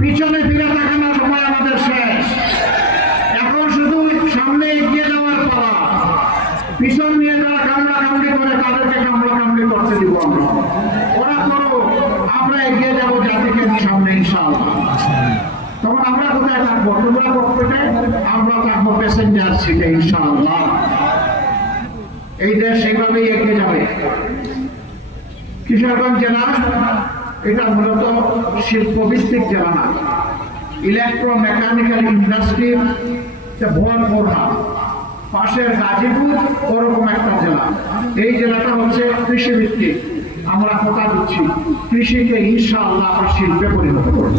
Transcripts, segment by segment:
পিছনে ফিরে তাকানোর সময় আমাদের শেষ। এখন শুধু সামনে এগিয়ে যাওয়ার পালা। পিছন নিয়ে যারা কামড়া কামড়ি করে তাদেরকে কামড়া কামড়ি করতে দিব আমরা। ওরা করো, আমরা এগিয়ে যাবো জাতিকে সামনে ইনশাআল্লাহ। তখন আমরা কোথায় থাকবো? তোমরা ককপিটে, আমরা থাকবো প্যাসেঞ্জার সিটে ইনশাআল্লাহ। এই দেশ সেইভাবেই এগিয়ে যাবে। কিশোরগঞ্জ জেলা এটা মূলত শিল্পভিত্তিক জেলা না, ইলেকট্রো মেকানিক্যাল ইন্ডাস্ট্রির ভরপুর না। পাশের গাজীপুর ওরকম একটা জেলা। এই জেলাটা হচ্ছে কৃষিভিত্তিক। আমরা কথা দিচ্ছি কৃষিকে ইনশাআল্লাহ আমরা শিল্পে পরিণত করব।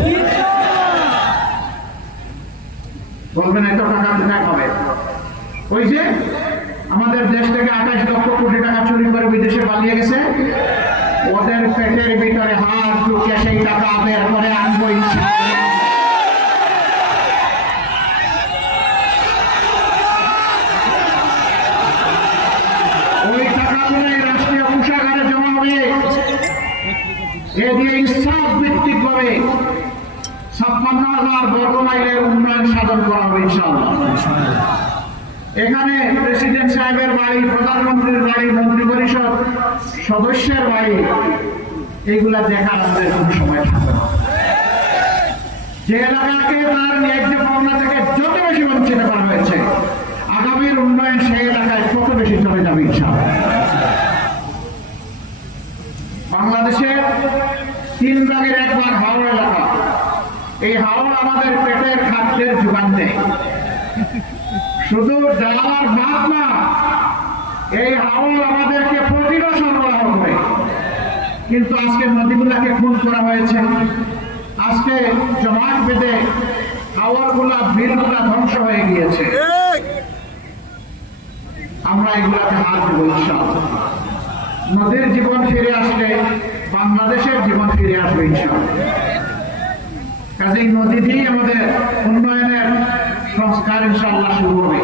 বলবেন এত টাকা কোথায় হবে? ওই যে আমাদের দেশ থেকে 28 লক্ষ কোটি টাকা চুরি করে বিদেশে পালিয়ে গেছে, ওদের পেটের ভিতরে হাত ঢুকে সেই টাকা বের করে আনবো ইনশাআল্লাহ। ওই টাকাগুলো রাষ্ট্রীয় কোষাগারে জমা হবে। এ দিয়ে ইনসাফ ভিত্তিক ভাবে 56,000 বর্গ মাইলের উন্নয়ন সাধন করা হবে ইনশাআল্লাহ। এখানে প্রেসিডেন্ট সাহেবের বাড়ি, প্রধানমন্ত্রীর বাড়ি, মন্ত্রী পরিষদ সদস্যের বাড়ি, এইগুলা দেখা আমাদের কোন সময় থাকবে না। যে এলাকাকে তার ন্যায্য পাওনা থেকে যত বেশি বঞ্চিত করা হয়েছে, আগামীর উন্নয়ন সেই এলাকায় তত বেশি চলে যাবে ইনশাআল্লাহ। বাংলাদেশের 3 ভাগের 1 ভাগ হাওড় এলাকা। এই হাওড় আমাদের পেটের খাদ্যের যোগান দেয়। শুধু ডাল আর ভাত না, এই হাওড় আমাদেরকে প্রোটিনও সরবরাহ করে। কিন্তু আজকে নদীগুলাকে খুন করা হয়েছে, আজকে জমাট বেঁধে হাওড়গুলা বিলগুলা ধ্বংস হয়ে গিয়েছে। আমরা এগুলাকে হাত দেবো ইনশাআল্লাহ। নদীর জীবন ফিরে আসলে বাংলাদেশের জীবন ফিরে আসবে ইনশাআল্লাহ। কাজেই নদী দিয়েই আমাদের উন্নয়নের সংস্কার ইনশাআল্লাহ শুরু হবে।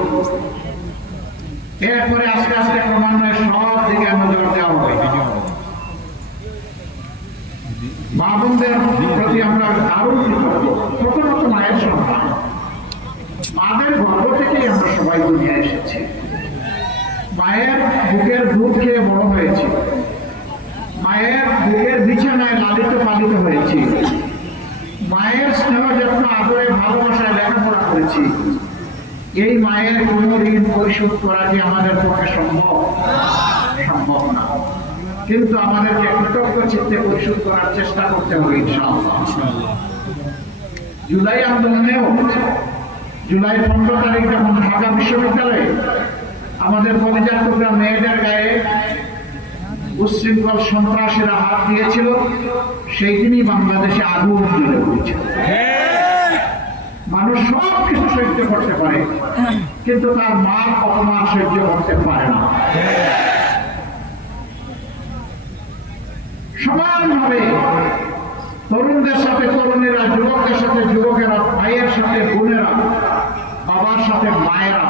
এরপরে আস্তে আস্তে ক্রমান্বয়ে সব দিকে নজর দেওয়া হবে। মা বোনদের প্রতি আমরা দারুণ কৃতজ্ঞ। প্রথমত মায়ের সন্তান, মাদের গর্ভ থেকেই আমরা সবাই দুনিয়ায় এসেছি। মায়ের বুকের দুধ খেয়ে বড় হয়েছি, মায়ের বুকের বিছানায় লালিত পালিত হয়েছি, মায়ের স্নেহ যত্ন আদরে ভালোবাসায় লেখাপড়া করেছি। এই মায়ের কোনো ঋণ পরিশোধ করা কি আমাদের পক্ষে সম্ভব না। কিন্তু আমাদেরকে কৃতজ্ঞ চিত্তে পরিশোধ করার চেষ্টা করতে হবে ইনশাআল্লাহ। জুলাই আন্দোলনেও জুলাই 15 তারিখ যখন ঢাকা বিশ্ববিদ্যালয়ে আমাদের কলেজের টুকরা মেয়েদের গায়ে উচ্ছৃঙ্খল সন্ত্রাসীরা হাত দিয়েছিল, সেই দিনই বাংলাদেশে আগুন জ্বলে উঠেছিল। মানুষ সব কিছু সহ্য করতে পারে, কিন্তু তার মান অপমান সহ্য করতে পারে না। সমানভাবে তরুণদের সাথে তরুণীরা, যুবকদের সাথে যুবকেরা, ভাইয়ের সাথে বোনেরা, বাবার সাথে মায়েরা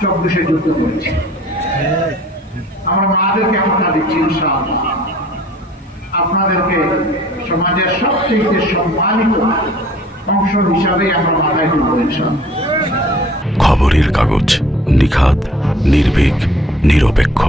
চব্বিশে যুদ্ধ করেছে। আমরা মাদেরকে কথা দিচ্ছি ইনশাআল্লাহ, আপনাদেরকে সমাজের সবচেয়ে সম্মানিত অংশ হিসাবে আমরা মাথায় তুলব ইনশাআল্লাহ। খবরের কাগজ, নিখাত, নির্ভীক, নিরপেক্ষ।